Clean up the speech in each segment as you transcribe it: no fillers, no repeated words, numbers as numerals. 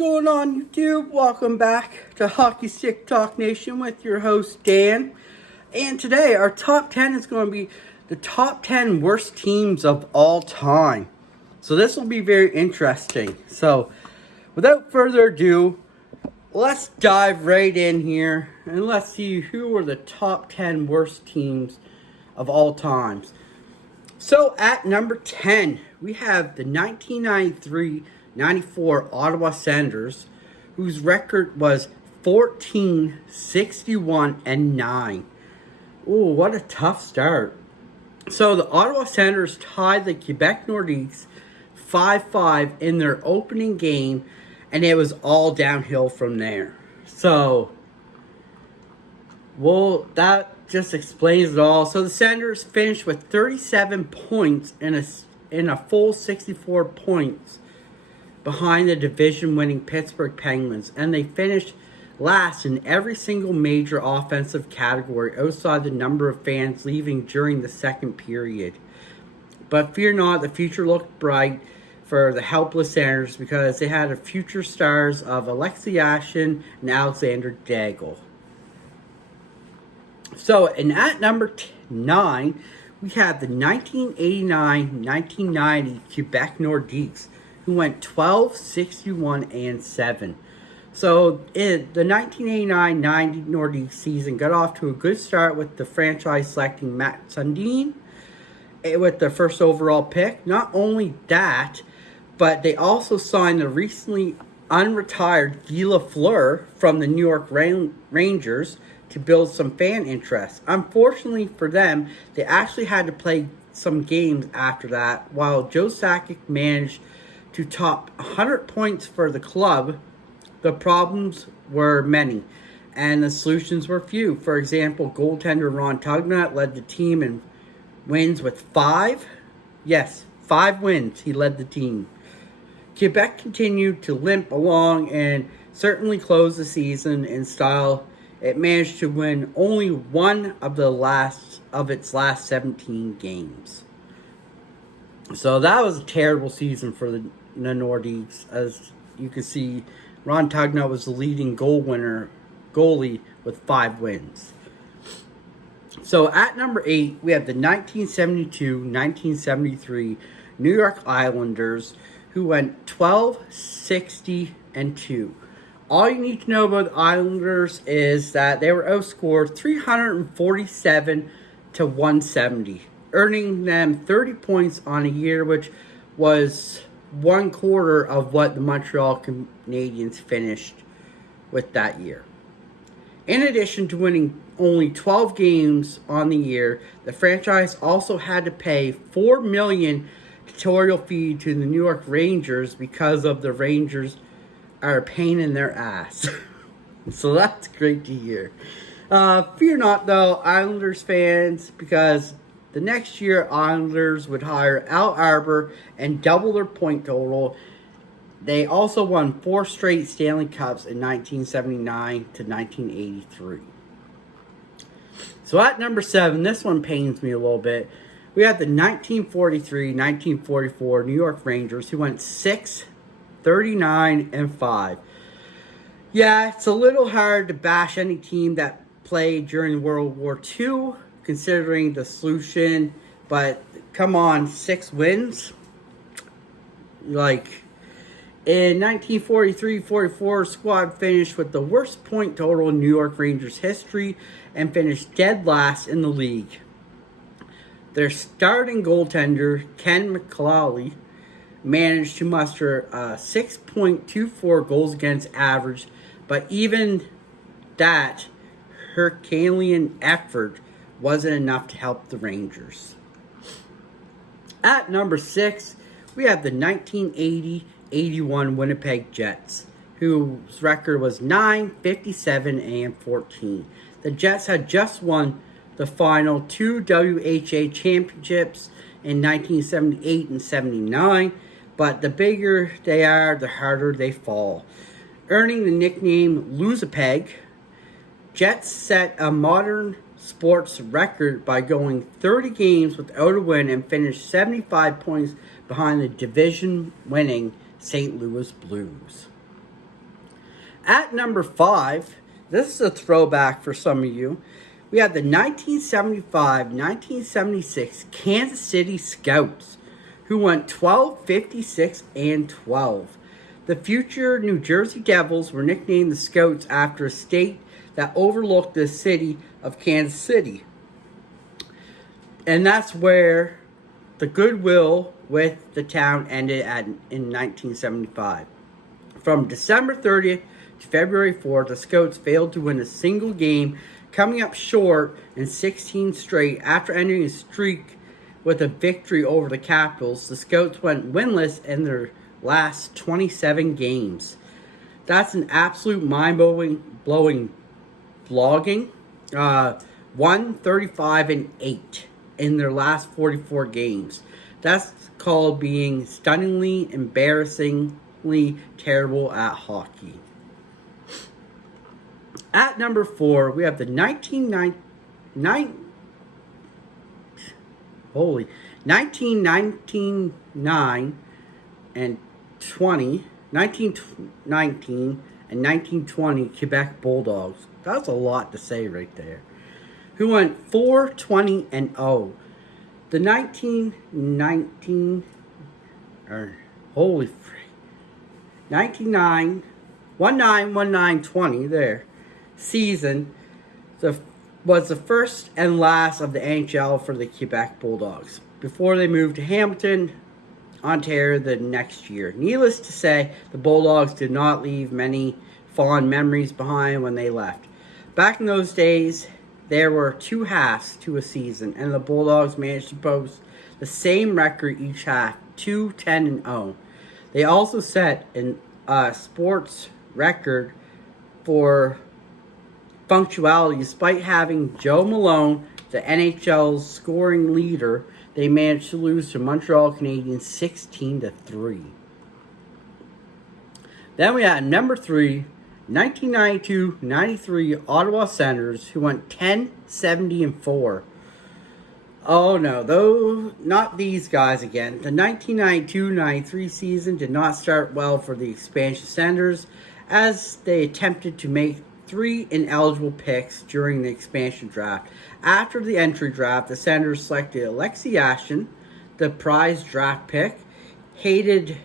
going on, YouTube? Welcome back to Hockey Stick Talk Nation with your host, Dan. And today, our top 10 is going to be the top 10 worst teams of all time. So this will be very interesting. So, without further ado, let's dive right in here and let's see who are the top 10 worst teams of all times. So, at number 10, we have the 1993-94 Ottawa Senators, whose record was 14-61-9. Ooh, what a tough start. So the Ottawa Senators tied the Quebec Nordiques 5-5 in their opening game, and it was all downhill from there. So, well, that just explains it all. So the Senators finished with 37 points in a full 64 points behind the division-winning Pittsburgh Penguins, and they finished last in every single major offensive category outside the number of fans leaving during the second period. But fear not, the future looked bright for the helpless Senators because they had a future stars of Alexei Yashin and Alexander Daigle. So, and at number 9, we have the 1989-1990 Quebec Nordiques, who went 12-61-7. So, the 1989-90 Nordiques season got off to a good start with the franchise selecting Matt Sundin with the first overall pick. Not only that, but they also signed the recently unretired Guy Lafleur from the New York Rangers to build some fan interest. Unfortunately for them, they actually had to play some games after that, while Joe Sakic managed to top 100 points for the club. The problems were many, and the solutions were few. For example, goaltender Ron Tugnutt led the team in wins with 5. Yes, 5 wins. He led the team. Quebec continued to limp along and certainly closed the season in style. It managed to win only one of its last 17 games. So that was a terrible season for the Nordiques. As you can see, Ron Tugnutt was the leading goalie with 5 wins. So at number 8, we have the 1972-1973 New York Islanders, who went 12-60-2. All you need to know about the Islanders is that they were outscored 347-170, earning them 30 points on a year, which was 1/4 of what the Montreal Canadiens finished with that year. In addition to winning only 12 games on the year, the franchise also had to pay $4 million editorial fee to the New York Rangers because of the Rangers are a pain in their ass. So that's great to hear. Fear not, though, Islanders fans, because the next year Islanders would hire Al Arbor and double their point total. They also won 4 straight Stanley Cups in 1979 to 1983. So at number 7, this one pains me a little bit. We have the 1943-1944 New York Rangers, who went 6-39-5. Yeah, it's a little hard to bash any team that played during World War II, considering the solution, but come on, 6 wins? Like, in 1943-44, squad finished with the worst point total in New York Rangers history and finished dead last in the league. Their starting goaltender, Ken McCauley, managed to muster a 6.24 goals against average, but even that Herculean effort wasn't enough to help the Rangers. At number 6, we have the 1980-81 Winnipeg Jets, whose record was 9-57-14. The Jets had just won the final 2 WHA championships in 1978 and 79, but the bigger they are, the harder they fall. Earning the nickname Lose-A-Peg, Jets set a modern sports record by going 30 games without a win and finished 75 points behind the division-winning St. Louis Blues. At number 5, this is a throwback for some of you. We have the 1975-1976 Kansas City Scouts, who went 12, 56, and 12. The future New Jersey Devils were nicknamed the Scouts after a state that overlooked the city of Kansas City. And that's where the goodwill with the town ended in 1975. From December 30th to February 4th, the Scouts failed to win a single game, coming up short in 16 straight. After ending a streak with a victory over the Capitals, the Scouts went winless in their last 27 games. That's an absolute mind-blowing blogging. 135-8 in their last 44 games. That's called being stunningly, embarrassingly terrible at hockey. At number 4, we have the 1919 and 1919 and 1920 Quebec Bulldogs. That's a lot to say right there. Who went 4-20 and 0. The 1919 there season was the first and last of the NHL for the Quebec Bulldogs before they moved to Hamilton, Ontario the next year. Needless to say, the Bulldogs did not leave many fond memories behind when they left. Back in those days, there were 2 halves to a season, and the Bulldogs managed to post the same record each half, 2-10 and 0. They also set a sports record for punctuality. Despite having Joe Malone, the NHL's scoring leader, they managed to lose to Montreal Canadiens 16-3. Then we had number 3, 1992-93 Ottawa Senators, who went 10-70-4. Oh no, though not these guys again. The 1992-93 season did not start well for the expansion Senators, as they attempted to make 3 ineligible picks during the expansion draft. After the entry draft, the Senators selected Alexei Yashin, the prize draft pick, hated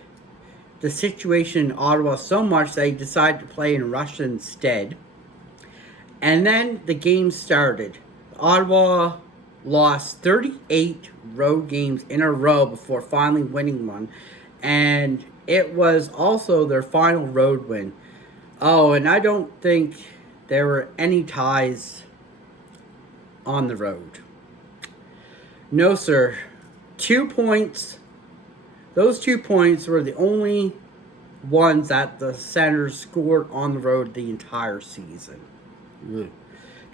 the situation in Ottawa so much that he decided to play in Russia instead. And then the game started. Ottawa lost 38 road games in a row before finally winning one. And it was also their final road win. Oh, and I don't think there were any ties on the road. No, sir. 2 points. Those 2 points were the only ones that the Senators scored on the road the entire season. Ugh.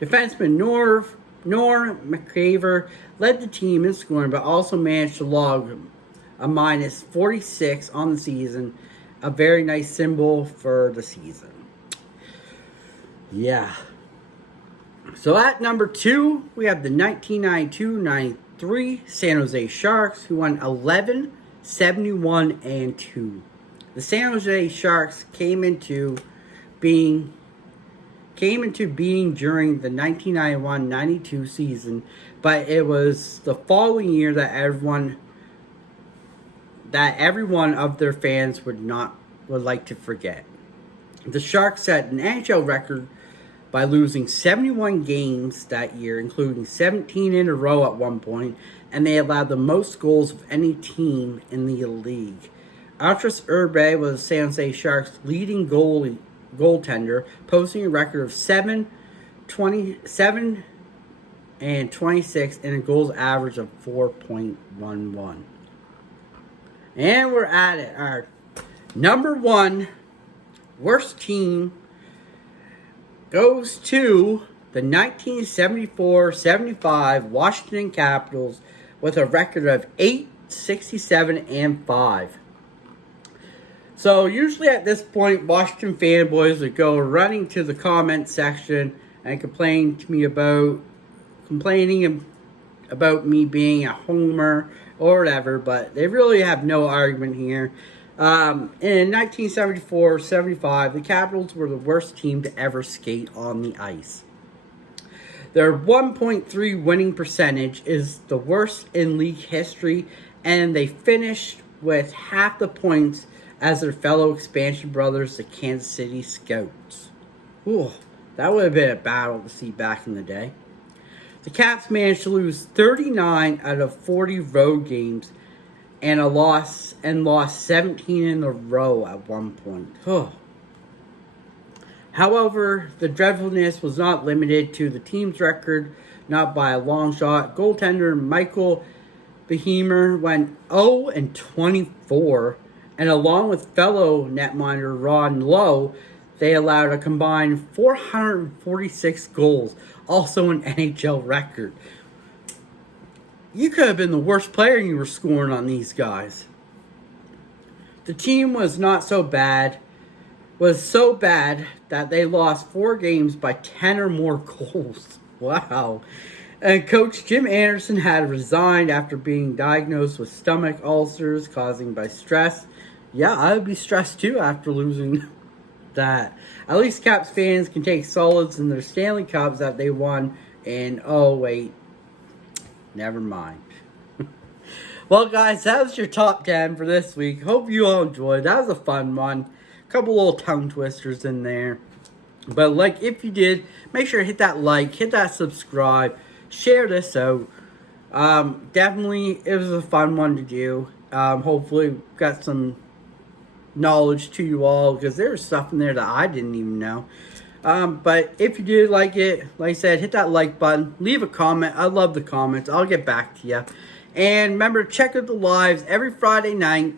Defenseman Norm McCaver led the team in scoring, but also managed to log a minus 46 on the season. A very nice symbol for the season. Yeah. So at number 2, we have the 1992-93 San Jose Sharks, who won 11-71-2. The San Jose Sharks came into being during the 1991-92 season, but it was the following year that every one of their fans would like to forget. The Sharks set an NHL record by losing 71 games that year, including 17 in a row at one point, and they allowed the most goals of any team in the league. Andras Urbe was San Jose Sharks' leading goaltender, posting a record of 27 and 26 and a goals average of 4.11. And we're at it. Our number 1 worst team goes to the 1974-75 Washington Capitals with a record of 8-67-5. So usually at this point, Washington fanboys would go running to the comment section and complaining about me being a homer or whatever, but they really have no argument here. In 1974-75, the Capitals were the worst team to ever skate on the ice. Their 1.3 winning percentage is the worst in league history, and they finished with half the points as their fellow expansion brothers, the Kansas City Scouts. Ooh, that would have been a battle to see back in the day. The Caps managed to lose 39 out of 40 road games and lost 17 in a row at one point. However, the dreadfulness was not limited to the team's record, not by a long shot. Goaltender Michael Behemer went 0-24, and along with fellow netminder Ron Lowe, they allowed a combined 446 goals, also an NHL record. You could have been the worst player you were scoring on these guys. The team was so bad that they lost 4 games by 10 or more goals. Wow. And Coach Jim Anderson had resigned after being diagnosed with stomach ulcers caused by stress. Yeah, I would be stressed too after losing that. At least Caps fans can take solace in their Stanley Cups that they won in, oh wait, never mind. Well, guys, that was your top 10 for this week. Hope you all enjoyed. That was a fun one. Couple little tongue twisters in there. But if you did, make sure to hit that like, hit that subscribe, share this out. Definitely, it was a fun one to do. Hopefully, got some knowledge to you all, because there's stuff in there that I didn't even know. But if you did like it, like I said, hit that like button, leave a comment. I love the comments. I'll get back to you. And remember, check out the lives every Friday night.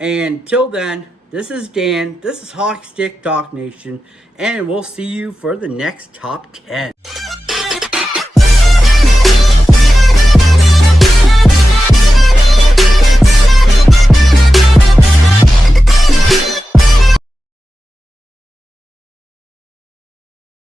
And till then, this is Dan. This is Hockey Stick Talk Nation. And we'll see you for the next top 10.